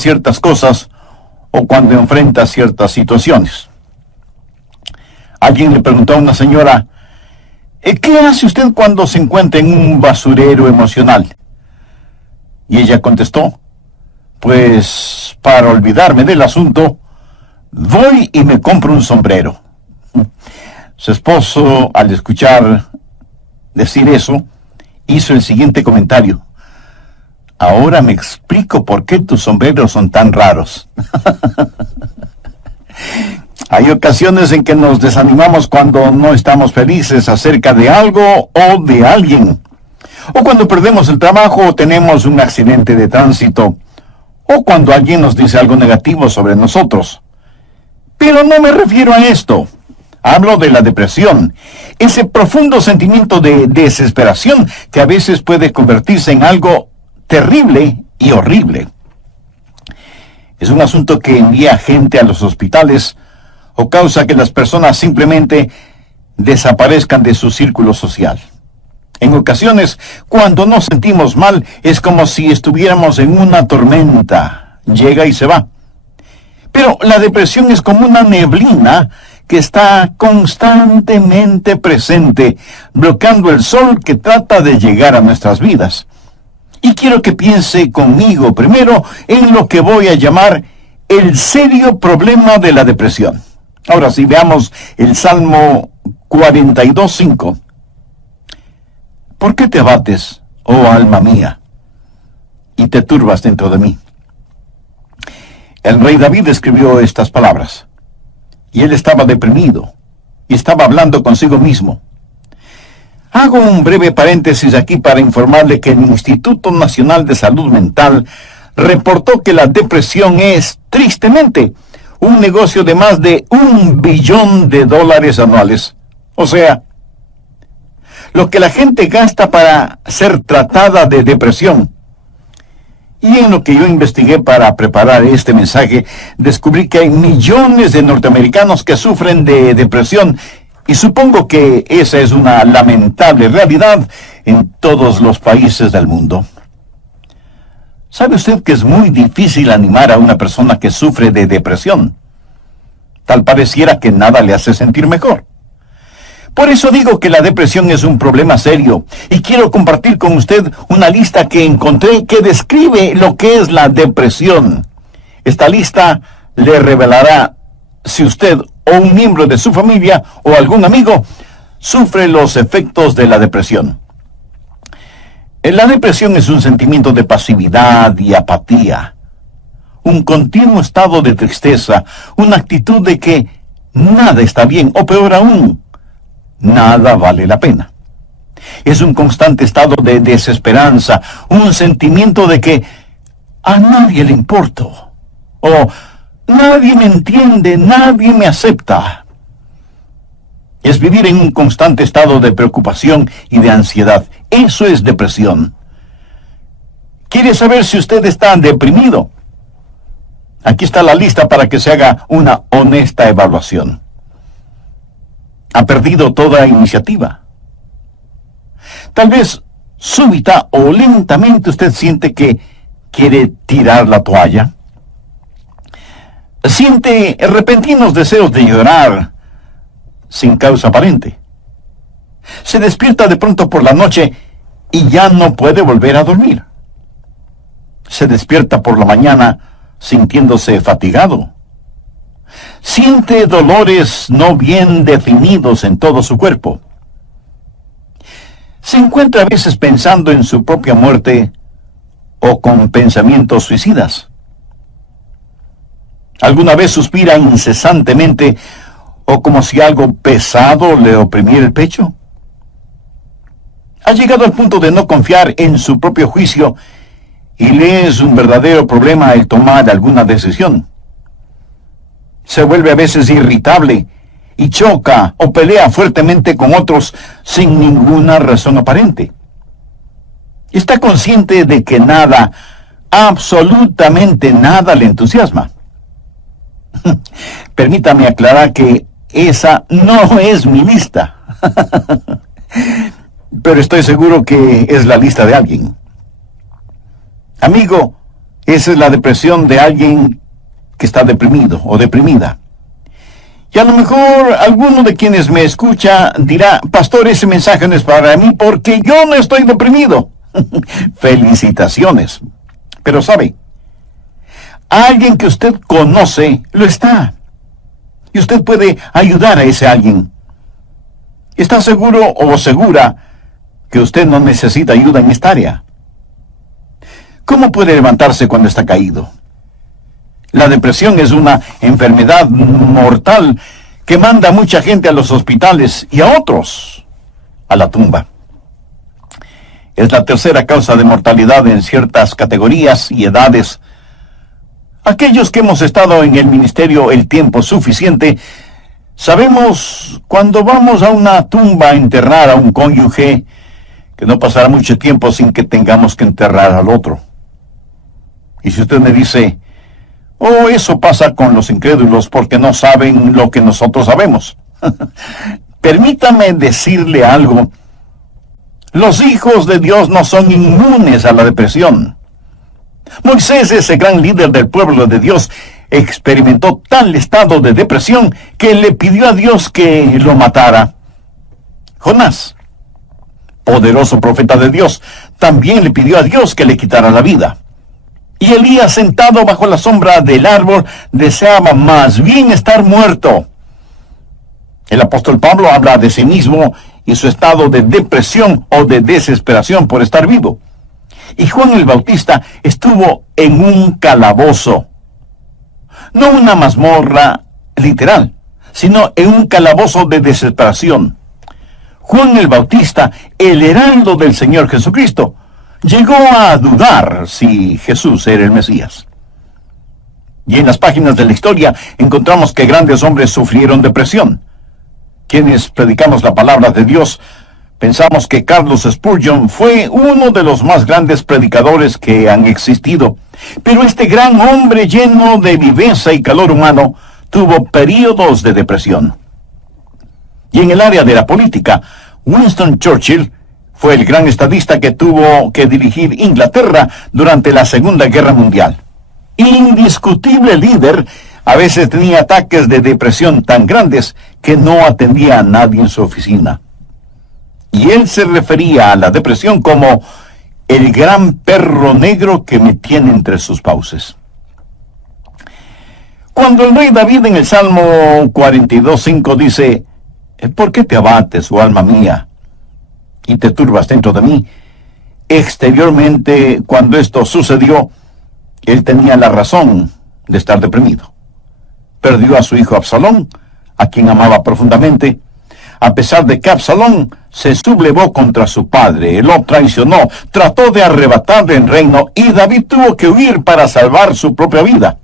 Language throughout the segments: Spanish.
ciertas cosas o cuando enfrenta ciertas situaciones. Alguien le preguntó a una señora, ¿qué hace usted cuando se encuentra en un basurero emocional? Y ella contestó, pues para olvidarme del asunto, voy y me compro un sombrero. Su esposo, al escuchar decir eso, hizo el siguiente comentario. Ahora me explico por qué tus sombreros son tan raros. Hay ocasiones en que nos desanimamos cuando no estamos felices acerca de algo o de alguien. O cuando perdemos el trabajo o tenemos un accidente de tránsito. O cuando alguien nos dice algo negativo sobre nosotros. Pero no me refiero a esto. Hablo de la depresión, ese profundo sentimiento de desesperación que a veces puede convertirse en algo terrible y horrible. Es un asunto que envía gente a los hospitales o causa que las personas simplemente desaparezcan de su círculo social. En ocasiones, cuando nos sentimos mal, es como si estuviéramos en una tormenta. Llega y se va. Pero la depresión es como una neblina que está constantemente presente, bloqueando el sol que trata de llegar a nuestras vidas. Y quiero que piense conmigo primero en lo que voy a llamar el serio problema de la depresión. Ahora sí, veamos el Salmo 42:5. ¿Por qué te abates, oh alma mía, y te turbas dentro de mí? El rey David escribió estas palabras. Y él estaba deprimido, y estaba hablando consigo mismo. Hago un breve paréntesis aquí para informarle que el Instituto Nacional de Salud Mental reportó que la depresión es, tristemente, un negocio de más de $1 billón anuales. O sea, lo que la gente gasta para ser tratada de depresión. Y en lo que yo investigué para preparar este mensaje, descubrí que hay millones de norteamericanos que sufren de depresión, y supongo que esa es una lamentable realidad en todos los países del mundo. ¿Sabe usted que es muy difícil animar a una persona que sufre de depresión? Tal pareciera que nada le hace sentir mejor. Por eso digo que la depresión es un problema serio, y quiero compartir con usted una lista que encontré que describe lo que es la depresión. Esta lista le revelará si usted o un miembro de su familia o algún amigo sufre los efectos de la depresión. La depresión es un sentimiento de pasividad y apatía, un continuo estado de tristeza, una actitud de que nada está bien, o peor aún, nada vale la pena. Es un constante estado de desesperanza, un sentimiento de que a nadie le importo, o nadie me entiende, nadie me acepta. Es vivir en un constante estado de preocupación y de ansiedad. Eso es depresión. ¿Quiere saber si usted está deprimido? Aquí está la lista para que se haga una honesta evaluación. ¿Ha perdido toda iniciativa? Tal vez súbita o lentamente usted siente que quiere tirar la toalla. Siente repentinos deseos de llorar sin causa aparente. Se despierta de pronto por la noche y ya no puede volver a dormir. Se despierta por la mañana sintiéndose fatigado. Siente dolores no bien definidos en todo su cuerpo. Se encuentra a veces pensando en su propia muerte o con pensamientos suicidas. ¿Alguna vez suspira incesantemente o como si algo pesado le oprimiera el pecho? ¿Ha llegado al punto de no confiar en su propio juicio y le es un verdadero problema el tomar alguna decisión? Se vuelve a veces irritable y choca o pelea fuertemente con otros sin ninguna razón aparente. Está consciente de que nada, absolutamente nada le entusiasma. Permítame aclarar que esa no es mi lista. Pero estoy seguro que es la lista de alguien. Amigo, Esa es la depresión de alguien que está deprimido o deprimida. Y a lo mejor alguno de quienes me escucha dirá, pastor, ese mensaje no es para mí porque yo no estoy deprimido. Felicitaciones. Pero sabe, alguien que usted conoce lo está. Y usted puede ayudar a ese alguien. ¿Está seguro o segura que usted no necesita ayuda en esta área? ¿Cómo puede levantarse cuando está caído? La depresión es una enfermedad mortal que manda a mucha gente a los hospitales y a otros a la tumba. Es la tercera causa de mortalidad en ciertas categorías y edades. Aquellos que hemos estado en el ministerio el tiempo suficiente, sabemos cuando vamos a una tumba a enterrar a un cónyuge, que no pasará mucho tiempo sin que tengamos que enterrar al otro. Y si usted me dice, oh, eso pasa con los incrédulos porque no saben lo que nosotros sabemos. Permítame decirle algo. Los hijos de Dios no son inmunes a la depresión. Moisés, ese gran líder del pueblo de Dios, experimentó tal estado de depresión que le pidió a Dios que lo matara. Jonás, poderoso profeta de Dios, también le pidió a Dios que le quitara la vida. Y Elías, sentado bajo la sombra del árbol, deseaba más bien estar muerto. El apóstol Pablo habla de sí mismo y su estado de depresión o de desesperación por estar vivo. Y Juan el Bautista estuvo en un calabozo. No una mazmorra literal, sino en un calabozo de desesperación. Juan el Bautista, el heraldo del Señor Jesucristo, llegó a dudar si Jesús era el Mesías. Y en las páginas de la historia encontramos que grandes hombres sufrieron depresión. Quienes predicamos la palabra de Dios, pensamos que Carlos Spurgeon fue uno de los más grandes predicadores que han existido. Pero este gran hombre lleno de viveza y calor humano tuvo períodos de depresión. Y en el área de la política, Winston Churchill fue el gran estadista que tuvo que dirigir Inglaterra durante la Segunda Guerra Mundial. Indiscutible líder, a veces tenía ataques de depresión tan grandes que no atendía a nadie en su oficina. Y él se refería a la depresión como el gran perro negro que me tiene entre sus fauces. Cuando el rey David en el Salmo 42:5 dice, ¿por qué te abates, oh alma mía, y te turbas dentro de mí? Exteriormente, cuando esto sucedió, él tenía la razón de estar deprimido. Perdió a su hijo Absalón, a quien amaba profundamente, a pesar de que Absalón se sublevó contra su padre, lo traicionó, trató de arrebatarle el reino, y David tuvo que huir para salvar su propia vida.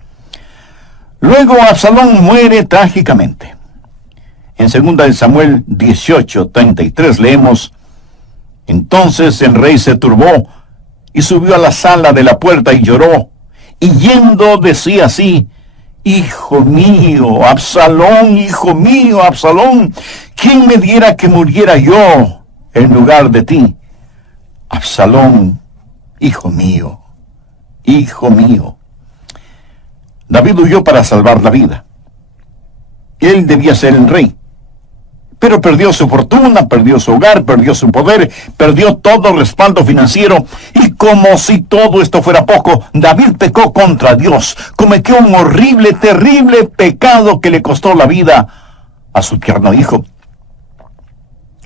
Luego Absalón muere trágicamente. En 2 Samuel 18:33 leemos, entonces el rey se turbó y subió a la sala de la puerta y lloró, y yendo decía así, hijo mío, Absalón, ¿quién me diera que muriera yo en lugar de ti? Absalón, hijo mío, hijo mío. David huyó para salvar la vida. Él debía ser el rey. Pero perdió su fortuna, perdió su hogar, perdió su poder, perdió todo respaldo financiero. Y como si todo esto fuera poco, David pecó contra Dios. Cometió un horrible, terrible pecado que le costó la vida a su tierno hijo.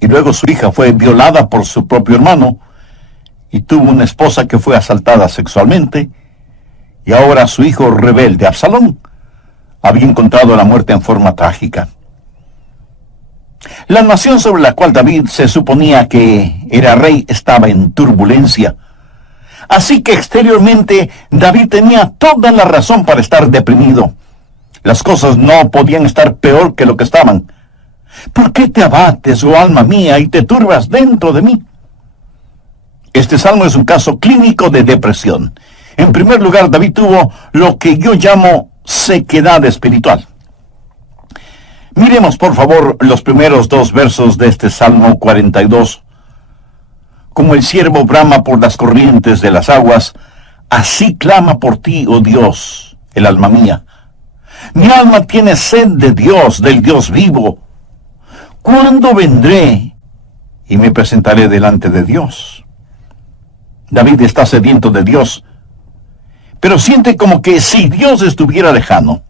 Y luego su hija fue violada por su propio hermano y tuvo una esposa que fue asaltada sexualmente. Y ahora su hijo rebelde, Absalón, había encontrado la muerte en forma trágica. La nación sobre la cual David se suponía que era rey estaba en turbulencia. Así que exteriormente David tenía toda la razón para estar deprimido. Las cosas no podían estar peor que lo que estaban. ¿Por qué te abates, oh alma mía, y te turbas dentro de mí? Este salmo es un caso clínico de depresión. En primer lugar, David tuvo lo que yo llamo sequedad espiritual. Miremos, por favor, los primeros 2 versos de este Salmo 42. Como el ciervo brama por las corrientes de las aguas, Así clama por ti, oh Dios, el alma mía. Mi alma tiene sed de Dios, del Dios vivo. ¿Cuándo vendré y me presentaré delante de Dios? David está sediento de Dios, pero siente como que si Dios estuviera lejano.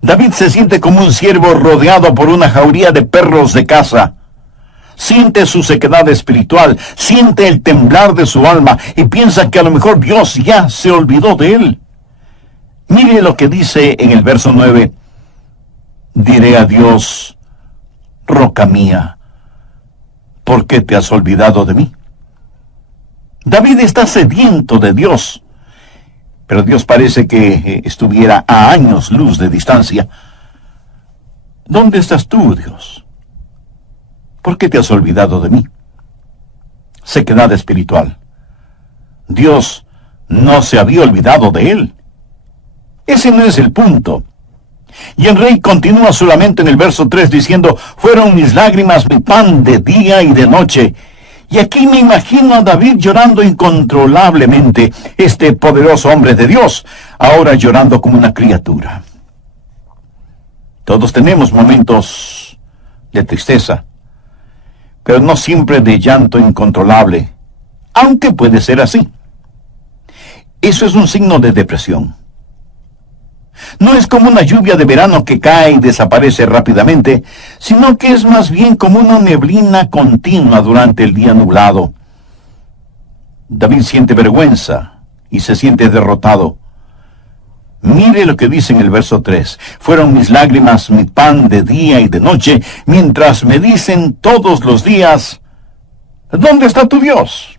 David se siente como un ciervo rodeado por una jauría de perros de caza. Siente su sequedad espiritual, siente el temblar de su alma y piensa que a lo mejor Dios ya se olvidó de él. Mire lo que dice en el verso 9. Diré a Dios, roca mía, ¿por qué te has olvidado de mí? David está sediento de Dios, pero Dios parece que estuviera a años luz de distancia. ¿Dónde estás tú, Dios? ¿Por qué te has olvidado de mí? Sequedad espiritual. Dios no se había olvidado de él. Ese no es el punto. Y el rey continúa su lamento en el verso 3 diciendo, fueron mis lágrimas mi pan de día y de noche. Y aquí me imagino a David llorando incontrolablemente, este poderoso hombre de Dios, ahora llorando como una criatura. Todos tenemos momentos de tristeza, pero no siempre de llanto incontrolable, aunque puede ser así. Eso es un signo de depresión. No es como una lluvia de verano que cae y desaparece rápidamente, sino que es más bien como una neblina continua durante el día nublado. David siente vergüenza y se siente derrotado. Mire lo que dice en el verso 3. Fueron mis lágrimas mi pan de día y de noche, mientras me dicen todos los días, ¿dónde está tu Dios?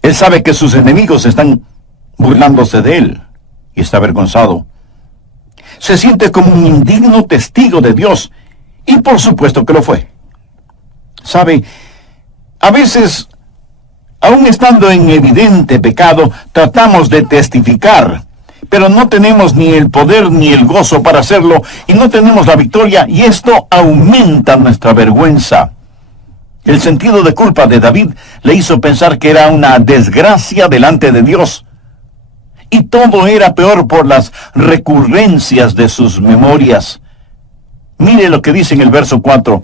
Él sabe que sus enemigos están burlándose de él y está avergonzado. Se siente como un indigno testigo de Dios, y por supuesto que lo fue. Sabe, a veces, aun estando en evidente pecado, tratamos de testificar, pero no tenemos ni el poder ni el gozo para hacerlo, y no tenemos la victoria, y esto aumenta nuestra vergüenza. El sentido de culpa de David le hizo pensar que era una desgracia delante de Dios, y todo era peor por las recurrencias de sus memorias. Mire lo que dice en el verso 4.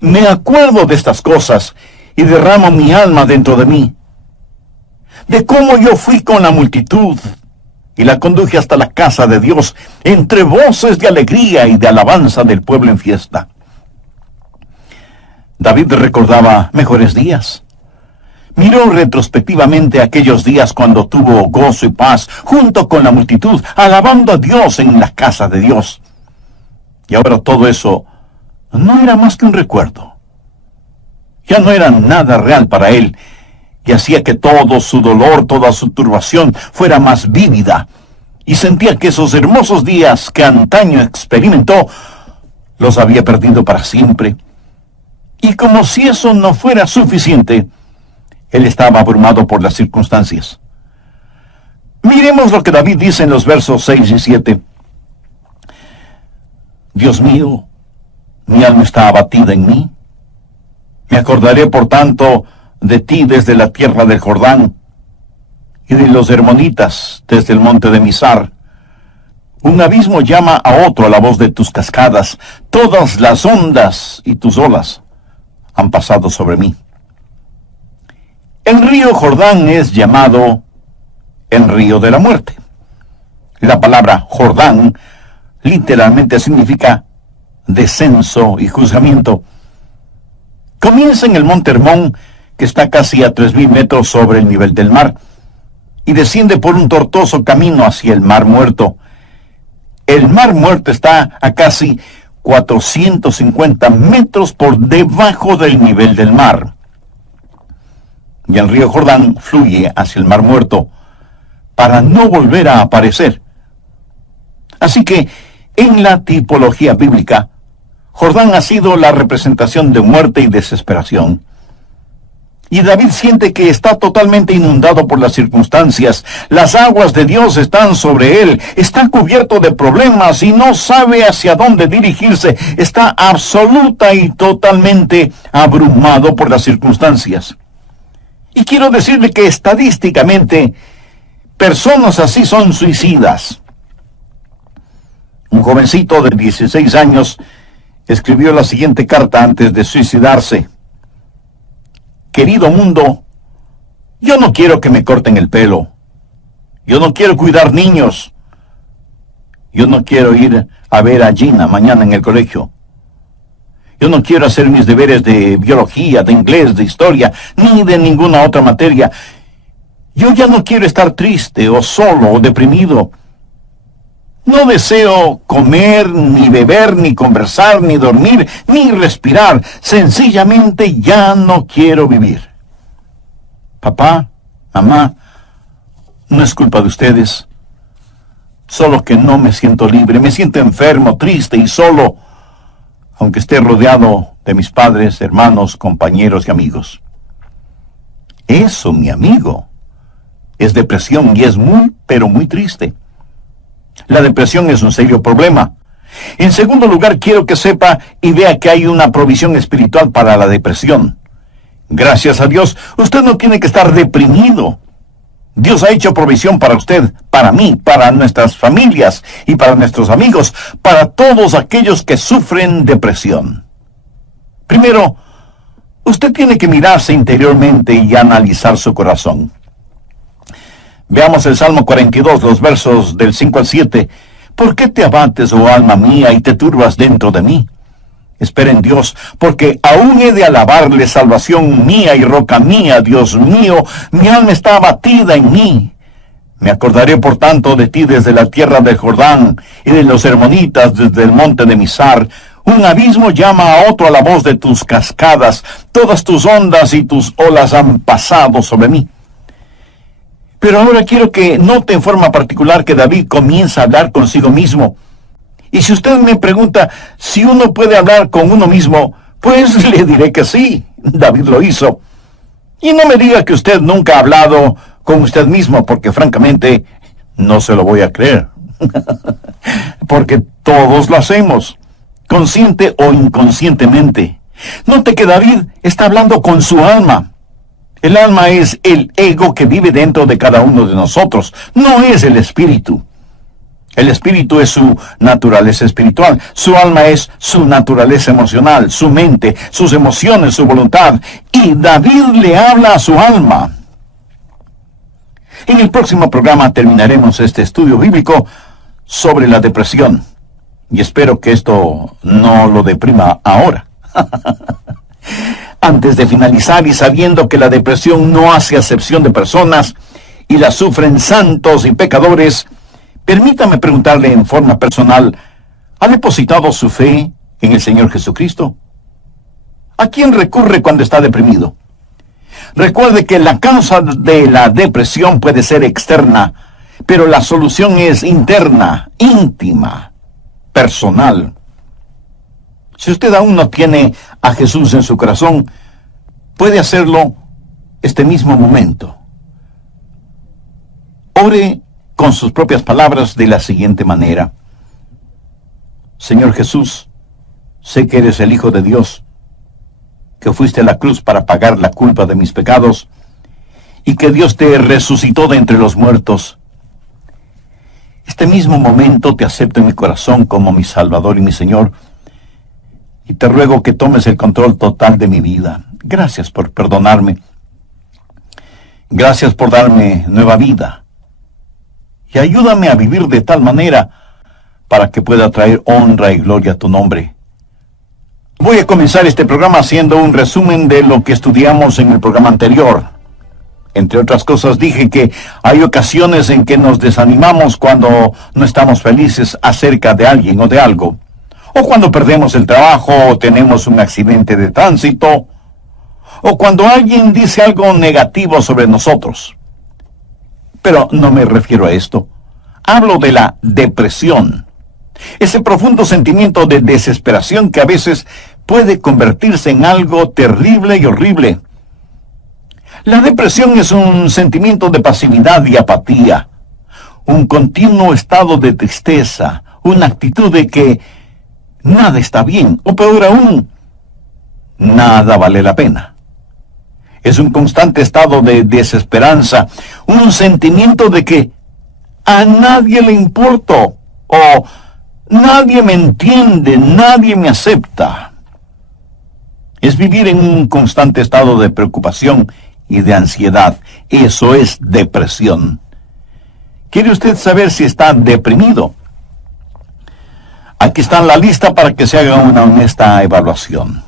Me acuerdo de estas cosas y derramo mi alma dentro de mí, de cómo yo fui con la multitud y la conduje hasta la casa de Dios, entre voces de alegría y de alabanza del pueblo en fiesta. David recordaba mejores días. Miró retrospectivamente aquellos días cuando tuvo gozo y paz junto con la multitud, alabando a Dios en la casa de Dios. Y ahora todo eso no era más que un recuerdo. Ya no era nada real para él, y hacía que todo su dolor, toda su turbación fuera más vívida, y sentía que esos hermosos días que antaño experimentó, los había perdido para siempre. Y como si eso no fuera suficiente, él estaba abrumado por las circunstancias. Miremos lo que David dice en los versos 6 y 7. Dios mío, mi alma está abatida en mí. Me acordaré, por tanto, de ti desde la tierra del Jordán, y de los hermonitas desde el monte de Mizar. Un abismo llama a otro a la voz de tus cascadas. Todas las ondas y tus olas han pasado sobre mí. El río Jordán es llamado el río de la muerte. La palabra Jordán literalmente significa descenso y juzgamiento. Comienza en el monte Hermón, que está casi a 3.000 metros sobre el nivel del mar, y desciende por un tortuoso camino hacia el Mar Muerto. El Mar Muerto está a casi 450 metros por debajo del nivel del mar. Y el río Jordán fluye hacia el Mar Muerto para no volver a aparecer. Así que, en la tipología bíblica, Jordán ha sido la representación de muerte y desesperación. Y David siente que está totalmente inundado por las circunstancias. Las aguas de Dios están sobre él. Está cubierto de problemas y no sabe hacia dónde dirigirse. Está absoluta y totalmente abrumado por las circunstancias. Y quiero decirle que estadísticamente, personas así son suicidas. Un jovencito de 16 años escribió la siguiente carta antes de suicidarse. Querido mundo, yo no quiero que me corten el pelo. Yo no quiero cuidar niños. Yo no quiero ir a ver a Gina mañana en el colegio. Yo no quiero hacer mis deberes de biología, de inglés, de historia, ni de ninguna otra materia. Yo ya no quiero estar triste o solo o deprimido. No deseo comer, ni beber, ni conversar, ni dormir, ni respirar. Sencillamente ya no quiero vivir. Papá, mamá, no es culpa de ustedes. Solo que no me siento libre, me siento enfermo, triste y solo, aunque esté rodeado de mis padres, hermanos, compañeros y amigos. Eso, mi amigo, es depresión y es muy, pero muy triste. La depresión es un serio problema. En segundo lugar, quiero que sepa y vea que hay una provisión espiritual para la depresión. Gracias a Dios, usted no tiene que estar deprimido. Dios ha hecho provisión para usted, para mí, para nuestras familias y para nuestros amigos, para todos aquellos que sufren depresión. Primero, usted tiene que mirarse interiormente y analizar su corazón. Veamos el Salmo 42, los versos del 5 al 7. ¿Por qué te abates, oh alma mía, y te turbas dentro de mí? Espera en Dios, porque aún he de alabarle, salvación mía y roca mía, Dios mío, mi alma está abatida en mí. Me acordaré por tanto de ti desde la tierra del Jordán, y de los hermonitas desde el monte de Mizar. Un abismo llama a otro a la voz de tus cascadas, todas tus ondas y tus olas han pasado sobre mí. Pero ahora quiero que note en forma particular que David comienza a hablar consigo mismo. Y si usted me pregunta si uno puede hablar con uno mismo, pues le diré que sí, David lo hizo. Y no me diga que usted nunca ha hablado con usted mismo, porque francamente no se lo voy a creer. Porque todos lo hacemos, consciente o inconscientemente. Note que David está hablando con su alma. El alma es el ego que vive dentro de cada uno de nosotros, no es el espíritu. El espíritu es su naturaleza espiritual, su alma es su naturaleza emocional, su mente, sus emociones, su voluntad. Y David le habla a su alma. En el próximo programa terminaremos este estudio bíblico sobre la depresión. Y espero que esto no lo deprima ahora. Antes de finalizar y sabiendo que la depresión no hace acepción de personas y la sufren santos y pecadores, permítame preguntarle en forma personal, ¿ha depositado su fe en el Señor Jesucristo? ¿A quién recurre cuando está deprimido? Recuerde que la causa de la depresión puede ser externa, pero la solución es interna, íntima, personal. Si usted aún no tiene a Jesús en su corazón, puede hacerlo este mismo momento. Ore con sus propias palabras de la siguiente manera. Señor Jesús, sé que eres el Hijo de Dios, que fuiste a la cruz para pagar la culpa de mis pecados, y que Dios te resucitó de entre los muertos. Este mismo momento te acepto en mi corazón como mi Salvador y mi Señor, y te ruego que tomes el control total de mi vida. Gracias por perdonarme. Gracias por darme nueva vida. Y ayúdame a vivir de tal manera para que pueda traer honra y gloria a tu nombre. Voy a comenzar este programa haciendo un resumen de lo que estudiamos en el programa anterior. Entre otras cosas dije que hay ocasiones en que nos desanimamos cuando no estamos felices acerca de alguien o de algo. O cuando perdemos el trabajo, o tenemos un accidente de tránsito, o cuando alguien dice algo negativo sobre nosotros. Pero no me refiero a esto. Hablo de la depresión. Ese profundo sentimiento de desesperación que a veces puede convertirse en algo terrible y horrible. La depresión es un sentimiento de pasividad y apatía, un continuo estado de tristeza, una actitud de que nada está bien, o peor aún, nada vale la pena. Es un constante estado de desesperanza, un sentimiento de que a nadie le importo, o nadie me entiende, nadie me acepta. Es vivir en un constante estado de preocupación y de ansiedad. Eso es depresión. ¿Quiere usted saber si está deprimido? Aquí está la lista para que se haga una honesta evaluación.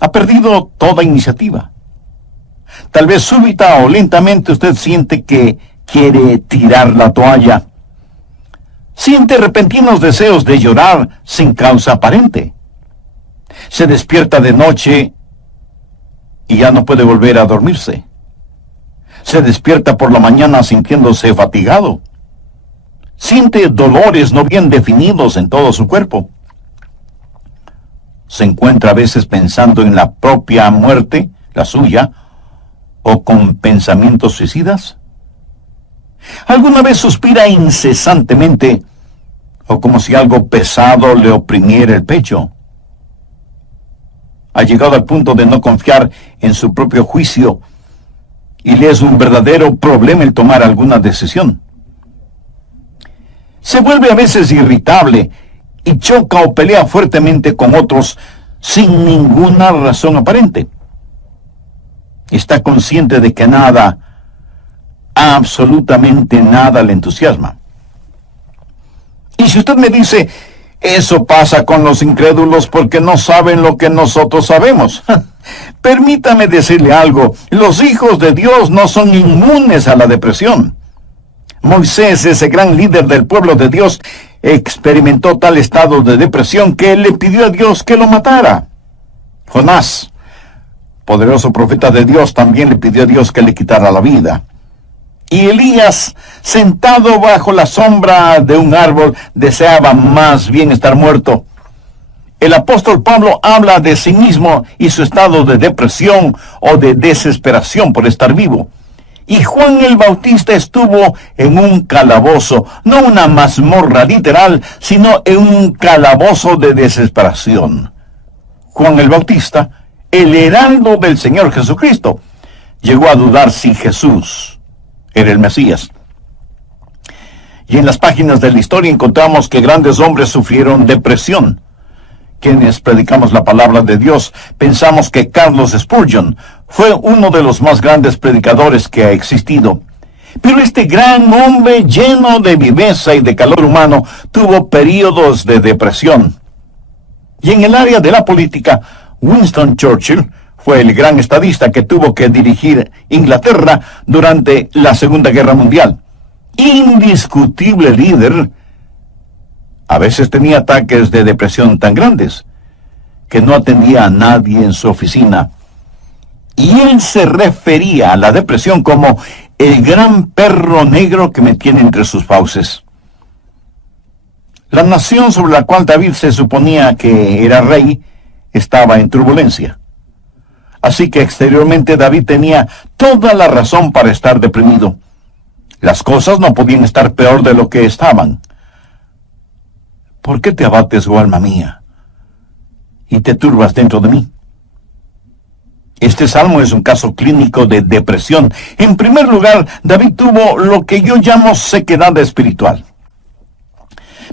Ha perdido toda iniciativa. Tal vez súbita o lentamente usted siente que quiere tirar la toalla. Siente repentinos deseos de llorar sin causa aparente. Se despierta de noche y ya no puede volver a dormirse. Se despierta por la mañana sintiéndose fatigado. Siente dolores no bien definidos en todo su cuerpo. Se encuentra a veces pensando en la propia muerte, la suya, o con pensamientos suicidas. ¿Alguna vez suspira incesantemente o como si algo pesado le oprimiera el pecho? Ha llegado al punto de no confiar en su propio juicio y le es un verdadero problema el tomar alguna decisión. Se vuelve a veces irritable y choca o pelea fuertemente con otros sin ninguna razón aparente. Está consciente de que nada, absolutamente nada le entusiasma. Y si usted me dice, eso pasa con los incrédulos porque no saben lo que nosotros sabemos. Permítame decirle algo, los hijos de Dios no son inmunes a la depresión. Moisés, ese gran líder del pueblo de Dios, experimentó tal estado de depresión que él le pidió a Dios que lo matara. Jonás, poderoso profeta de Dios, también le pidió a Dios que le quitara la vida. Y Elías, sentado bajo la sombra de un árbol, deseaba más bien estar muerto. El apóstol Pablo habla de sí mismo y su estado de depresión o de desesperación por estar vivo. Y Juan el Bautista estuvo en un calabozo, no una mazmorra literal, sino en un calabozo de desesperación. Juan el Bautista, el heraldo del Señor Jesucristo, llegó a dudar si Jesús era el Mesías. Y en las páginas de la historia encontramos que grandes hombres sufrieron depresión. Quienes predicamos la palabra de Dios, pensamos que Carlos Spurgeon fue uno de los más grandes predicadores que ha existido. Pero este gran hombre lleno de viveza y de calor humano tuvo períodos de depresión. Y en el área de la política, Winston Churchill fue el gran estadista que tuvo que dirigir Inglaterra durante la Segunda Guerra Mundial. Indiscutible líder. A veces tenía ataques de depresión tan grandes que no atendía a nadie en su oficina. Y él se refería a la depresión como el gran perro negro que me tiene entre sus fauces. La nación sobre la cual David se suponía que era rey estaba en turbulencia. Así que exteriormente David tenía toda la razón para estar deprimido. Las cosas no podían estar peor de lo que estaban. ¿Por qué te abates, oh alma mía, y te turbas dentro de mí? Este salmo es un caso clínico de depresión. En primer lugar, David tuvo lo que yo llamo sequedad espiritual.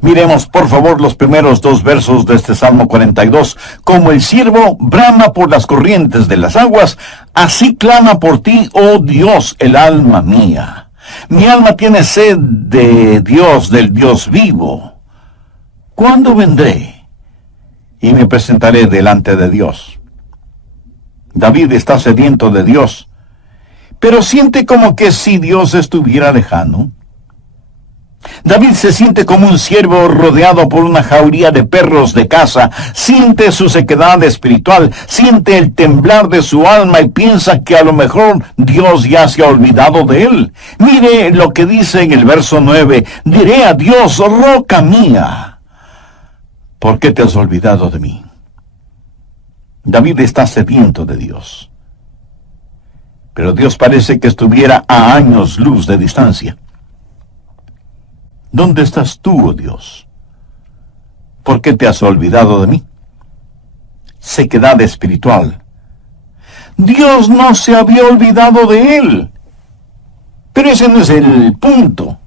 Miremos, por favor, los primeros 2 versos de este Salmo 42. Como el ciervo brama por las corrientes de las aguas, así clama por ti, oh Dios, el alma mía. Mi alma tiene sed de Dios, del Dios vivo. ¿Cuándo vendré y me presentaré delante de Dios? David está sediento de Dios, pero siente como que si Dios estuviera lejano. David se siente como un ciervo rodeado por una jauría de perros de caza, siente su sequedad espiritual, siente el temblar de su alma y piensa que a lo mejor Dios ya se ha olvidado de él. Mire lo que dice en el verso 9, diré a Dios, roca mía, ¿por qué te has olvidado de mí? David está sediento de Dios, pero Dios parece que estuviera a años luz de distancia. ¿Dónde estás tú, oh Dios? ¿Por qué te has olvidado de mí? Sequedad espiritual. Dios no se había olvidado de él. Pero ese no es el punto.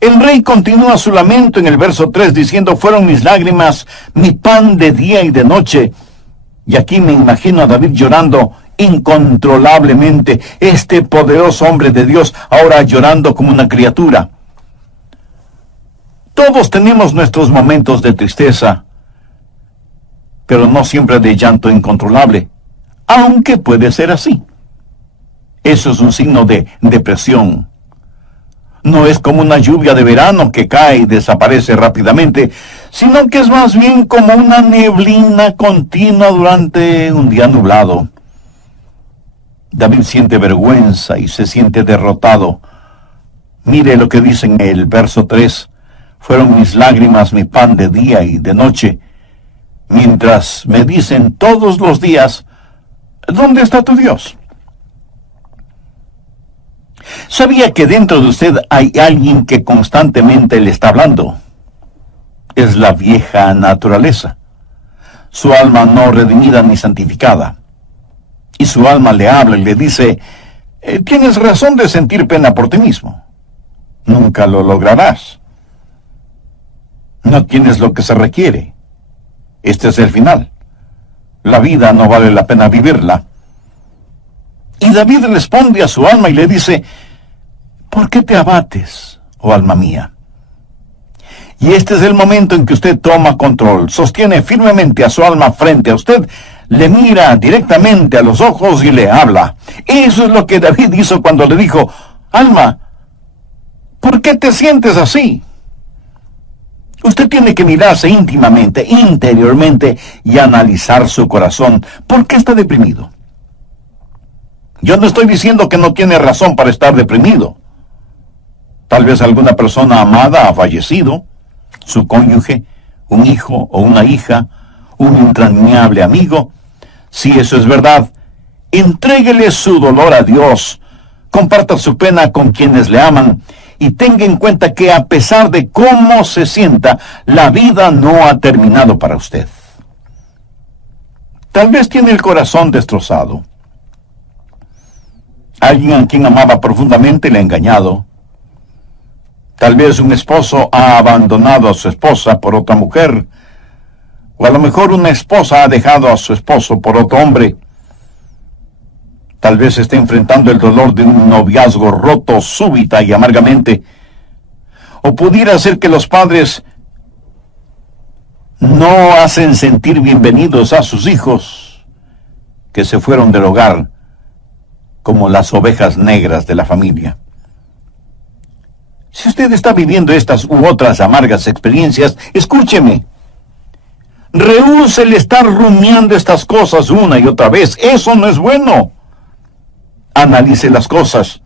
El rey continúa su lamento en el verso 3 diciendo: fueron mis lágrimas, mi pan de día y de noche. Y aquí me imagino a David llorando incontrolablemente, este poderoso hombre de Dios ahora llorando como una criatura. Todos tenemos nuestros momentos de tristeza, pero no siempre de llanto incontrolable, aunque puede ser así. Eso es un signo de depresión. No es como una lluvia de verano que cae y desaparece rápidamente, sino que es más bien como una neblina continua durante un día nublado. David siente vergüenza y se siente derrotado. Mire lo que dice en el verso 3. Fueron mis lágrimas mi pan de día y de noche, mientras me dicen todos los días: ¿dónde está tu Dios? ¿Sabía que dentro de usted hay alguien que constantemente le está hablando? Es la vieja naturaleza, su alma no redimida ni santificada. Y su alma le habla y le dice: tienes razón de sentir pena por ti mismo. Nunca lo lograrás. No tienes lo que se requiere. Este es el final. La vida no vale la pena vivirla. Y David responde a su alma y le dice: ¿por qué te abates, oh alma mía? Y este es el momento en que usted toma control, sostiene firmemente a su alma frente a usted, le mira directamente a los ojos y le habla. Eso es lo que David hizo cuando le dijo: alma, ¿por qué te sientes así? Usted tiene que mirarse íntimamente, interiormente, y analizar su corazón. ¿Por qué está deprimido? Yo no estoy diciendo que no tiene razón para estar deprimido. Tal vez alguna persona amada ha fallecido, su cónyuge, un hijo o una hija, un entrañable amigo. Si eso es verdad, entréguele su dolor a Dios, comparta su pena con quienes le aman, y tenga en cuenta que a pesar de cómo se sienta, la vida no ha terminado para usted. Tal vez tiene el corazón destrozado. Alguien a quien amaba profundamente le ha engañado. Tal vez un esposo ha abandonado a su esposa por otra mujer, o a lo mejor una esposa ha dejado a su esposo por otro hombre. Tal vez esté enfrentando el dolor de un noviazgo roto súbita y amargamente. O pudiera ser que los padres no hacen sentir bienvenidos a sus hijos que se fueron del hogar como las ovejas negras de la familia. Si usted está viviendo estas u otras amargas experiencias, escúcheme. Rehúse el estar rumiando estas cosas una y otra vez. Eso no es bueno. Analice las cosas.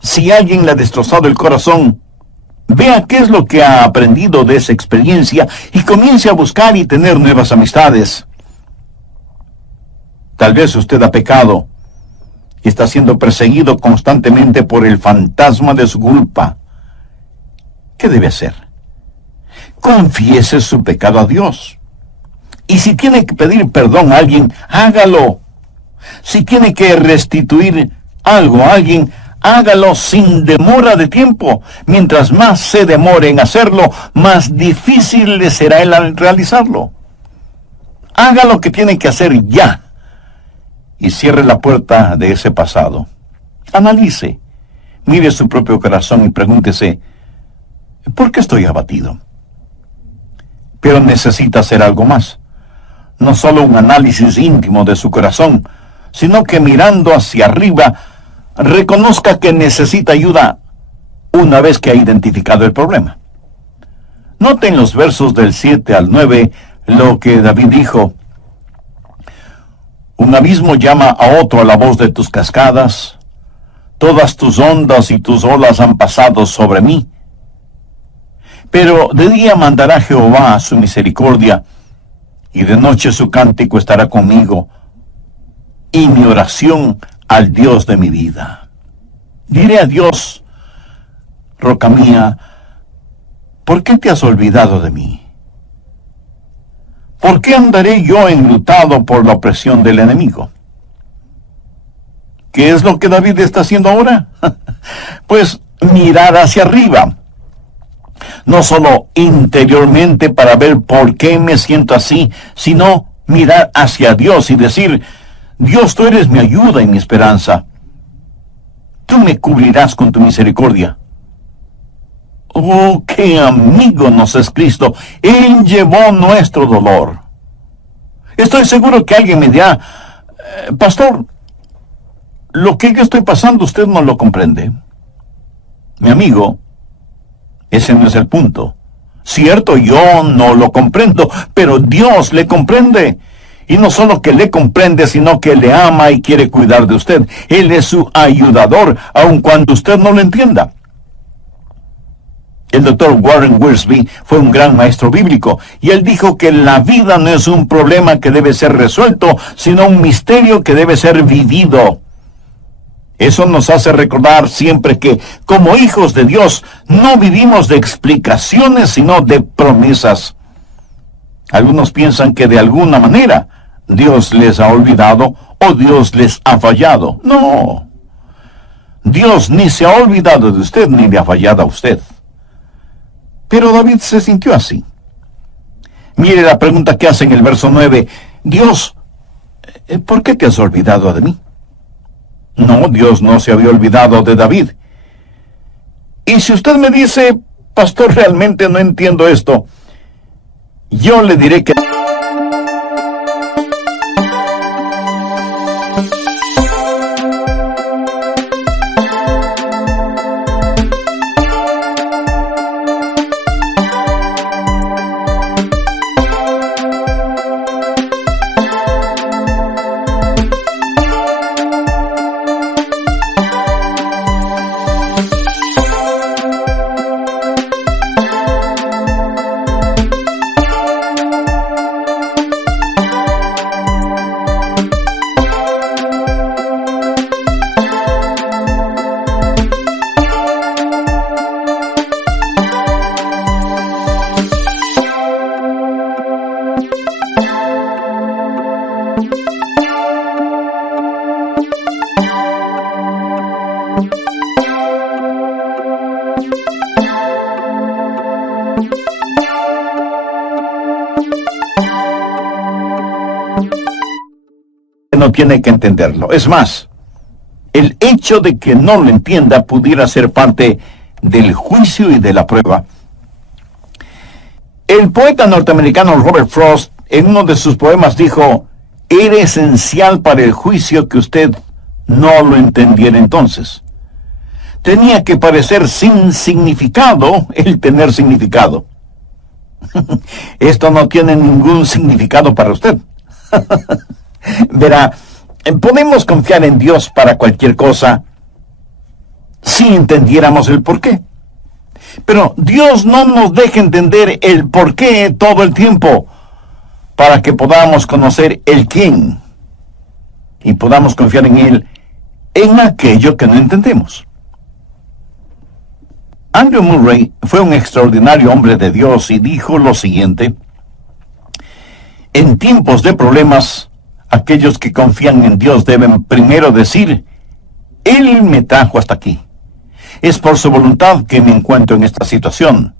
Si alguien le ha destrozado el corazón, vea qué es lo que ha aprendido de esa experiencia y comience a buscar y tener nuevas amistades. Tal vez usted ha pecado y está siendo perseguido constantemente por el fantasma de su culpa. ¿Qué debe hacer? Confiese su pecado a Dios. Y si tiene que pedir perdón a alguien, hágalo. Si tiene que restituir algo a alguien, hágalo sin demora de tiempo. Mientras más se demore en hacerlo, más difícil le será el realizarlo. Haga lo que tiene que hacer ya. Y cierre la puerta de ese pasado. Analice, mire su propio corazón y pregúntese: ¿por qué estoy abatido? Pero necesita hacer algo más. No solo un análisis íntimo de su corazón, sino que mirando hacia arriba, reconozca que necesita ayuda una vez que ha identificado el problema. Noten los versos del 7 al 9 lo que David dijo: un abismo llama a otro a la voz de tus cascadas, todas tus ondas y tus olas han pasado sobre mí. Pero de día mandará Jehová su misericordia, y de noche su cántico estará conmigo, y mi oración al Dios de mi vida. Diré a Dios: roca mía, ¿por qué te has olvidado de mí? ¿Por qué andaré yo enlutado por la opresión del enemigo? ¿qué es lo que David está haciendo ahora? Pues mirar hacia arriba. No solo interiormente para ver por qué me siento así, sino mirar hacia Dios y decir, Dios, tú eres mi ayuda y mi esperanza. Tú me cubrirás con tu misericordia. Oh, qué amigo nos es Cristo. Él llevó nuestro dolor. Estoy seguro que alguien me dirá, pastor, lo que yo estoy pasando usted no lo comprende. Mi amigo, ese no es el punto. Cierto, yo no lo comprendo, pero Dios le comprende. Y no solo que le comprende, sino que le ama y quiere cuidar de usted. Él es su ayudador, aun cuando usted no lo entienda. El doctor Warren Wiersbe fue un gran maestro bíblico, y él dijo que la vida no es un problema que debe ser resuelto, sino un misterio que debe ser vivido. Eso nos hace recordar siempre que, como hijos de Dios, no vivimos de explicaciones, sino de promesas. Algunos piensan que de alguna manera Dios les ha olvidado o Dios les ha fallado. No. Dios ni se ha olvidado de usted ni le ha fallado a usted. Pero David se sintió así. Mire la pregunta que hace en el verso 9. Dios, ¿por qué te has olvidado de mí? No, Dios no se había olvidado de David. Y si usted me dice, pastor, realmente no entiendo esto, yo le diré que no tiene que entenderlo. Es más, el hecho de que no lo entienda pudiera ser parte del juicio y de la prueba. El poeta norteamericano Robert Frost, en uno de sus poemas, dijo, era esencial para el juicio que usted no lo entendiera entonces. Tenía que parecer sin significado el tener significado. Esto no tiene ningún significado para usted. Verá, podemos confiar en Dios para cualquier cosa si entendiéramos el porqué. Pero Dios no nos deja entender el porqué todo el tiempo para que podamos conocer el quién y podamos confiar en Él en aquello que no entendemos. Andrew Murray fue un extraordinario hombre de Dios y dijo lo siguiente: en tiempos de problemas, aquellos que confían en Dios deben primero decir, Él me trajo hasta aquí. Es por su voluntad que me encuentro en esta situación.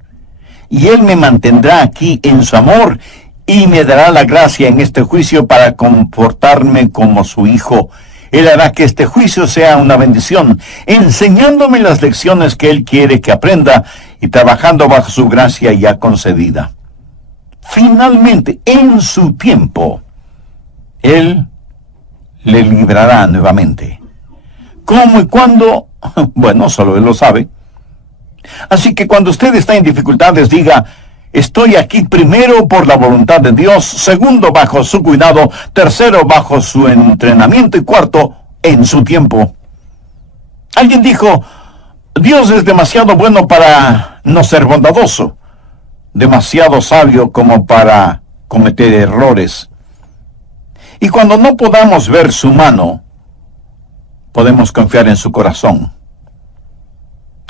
Y Él me mantendrá aquí en su amor y me dará la gracia en este juicio para comportarme como su hijo. Él hará que este juicio sea una bendición, enseñándome las lecciones que Él quiere que aprenda y trabajando bajo su gracia ya concedida. Finalmente, en su tiempo, Él le librará nuevamente. ¿Cómo y cuándo? Bueno, solo Él lo sabe. Así que cuando usted está en dificultades, diga, estoy aquí primero por la voluntad de Dios, segundo bajo su cuidado, tercero bajo su entrenamiento y cuarto en su tiempo. Alguien dijo, Dios es demasiado bueno para no ser bondadoso, demasiado sabio como para cometer errores. Y cuando no podamos ver su mano, podemos confiar en su corazón.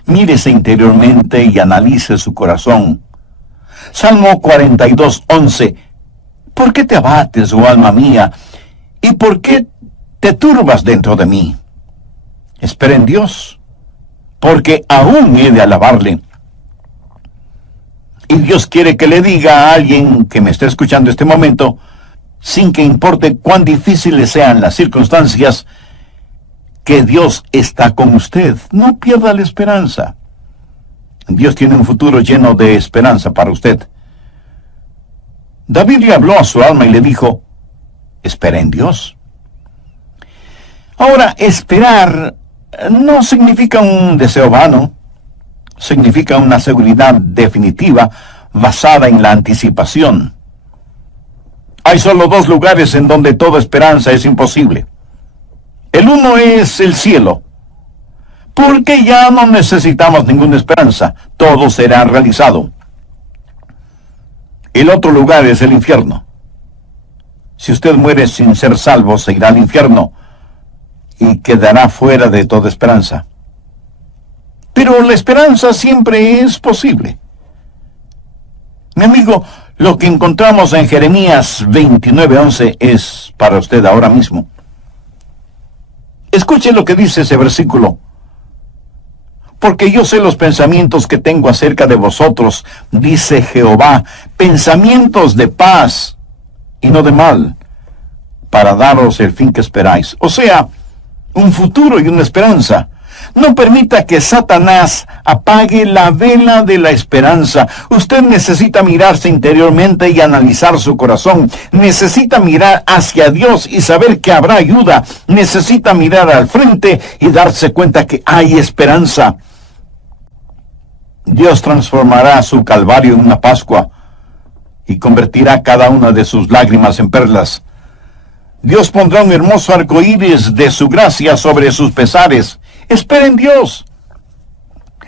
Mírese interiormente y analice su corazón. Salmo 42:11. ¿Por qué te abates, oh alma mía? ¿Y por qué te turbas dentro de mí? Espera en Dios, porque aún he de alabarle. Y Dios quiere que le diga a alguien que me esté escuchando este momento, sin que importe cuán difíciles sean las circunstancias, que Dios está con usted. No pierda la esperanza. Dios tiene un futuro lleno de esperanza para usted. David le habló a su alma y le dijo, espera en Dios. Ahora, esperar no significa un deseo vano, significa una seguridad definitiva basada en la anticipación. Hay solo dos lugares en donde toda esperanza es imposible. El uno es el cielo, porque ya no necesitamos ninguna esperanza, todo será realizado. El otro lugar es el infierno. Si usted muere sin ser salvo, se irá al infierno y quedará fuera de toda esperanza. Pero la esperanza siempre es posible. Mi amigo, lo que encontramos en Jeremías 29:11 es para usted ahora mismo. Escuche lo que dice ese versículo. Porque yo sé los pensamientos que tengo acerca de vosotros, dice Jehová, pensamientos de paz y no de mal, para daros el fin que esperáis. O sea, un futuro y una esperanza. No permita que Satanás apague la vela de la esperanza. Usted necesita mirarse interiormente y analizar su corazón. Necesita mirar hacia Dios y saber que habrá ayuda. Necesita mirar al frente y darse cuenta que hay esperanza. Dios transformará su calvario en una Pascua y convertirá cada una de sus lágrimas en perlas. Dios pondrá un hermoso arco iris de su gracia sobre sus pesares. Espera en Dios.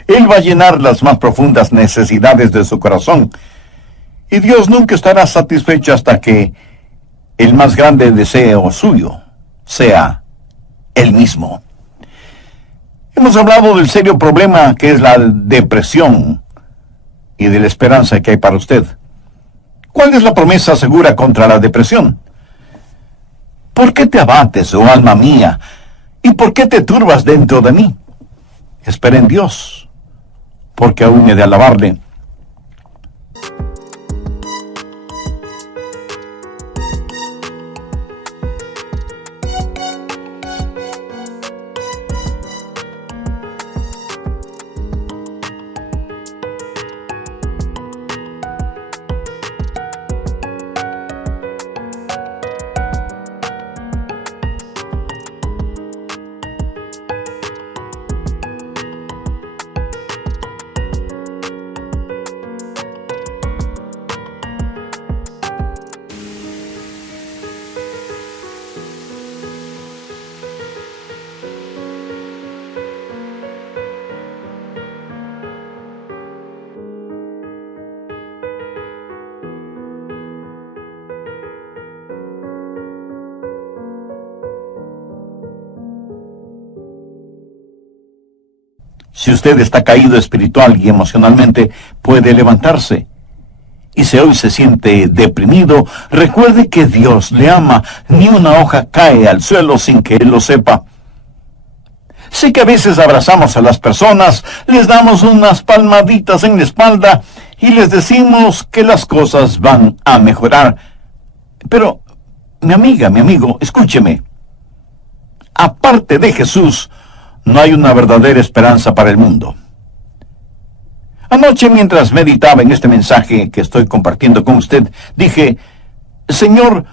Él va a llenar las más profundas necesidades de su corazón. Y Dios nunca estará satisfecho hasta que el más grande deseo suyo sea Él mismo. Hemos hablado del serio problema que es la depresión y de la esperanza que hay para usted. ¿Cuál es la promesa segura contra la depresión? ¿Por qué te abates, oh alma mía? ¿Y por qué te turbas dentro de mí? Espera en Dios, porque aún he de alabarle. Si usted está caído espiritual y emocionalmente, puede levantarse. Y si hoy se siente deprimido, recuerde que Dios le ama. Ni una hoja cae al suelo sin que Él lo sepa. Sé que a veces abrazamos a las personas, les damos unas palmaditas en la espalda y les decimos que las cosas van a mejorar. Pero, mi amiga, mi amigo, escúcheme. Aparte de Jesús, no hay una verdadera esperanza para el mundo. Anoche, mientras meditaba en este mensaje que estoy compartiendo con usted, dije, Señor,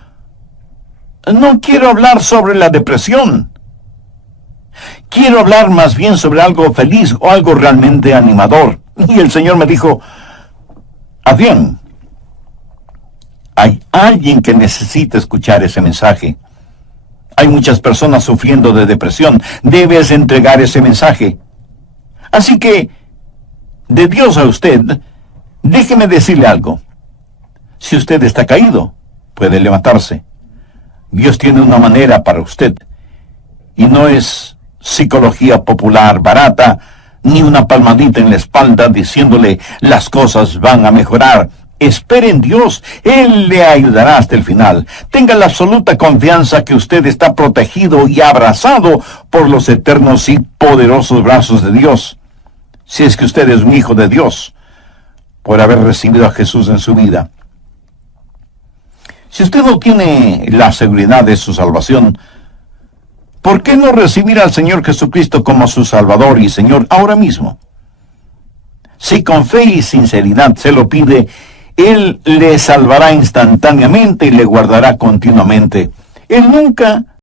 no quiero hablar sobre la depresión. Quiero hablar más bien sobre algo feliz o algo realmente animador. Y el Señor me dijo, Adrián, hay alguien que necesita escuchar ese mensaje. Hay muchas personas sufriendo de depresión. Debes entregar ese mensaje. Así que, de Dios a usted, déjeme decirle algo. Si usted está caído, puede levantarse. Dios tiene una manera para usted. Y no es psicología popular barata, ni una palmadita en la espalda diciéndole las cosas van a mejorar. Espere en Dios. Él le ayudará hasta el final. Tenga la absoluta confianza que usted está protegido y abrazado por los eternos y poderosos brazos de Dios. Si es que usted es un hijo de Dios, por haber recibido a Jesús en su vida. Si usted no tiene la seguridad de su salvación, ¿por qué no recibir al Señor Jesucristo como su Salvador y Señor ahora mismo? Si con fe y sinceridad se lo pide, Él le salvará instantáneamente y le guardará continuamente. Él nunca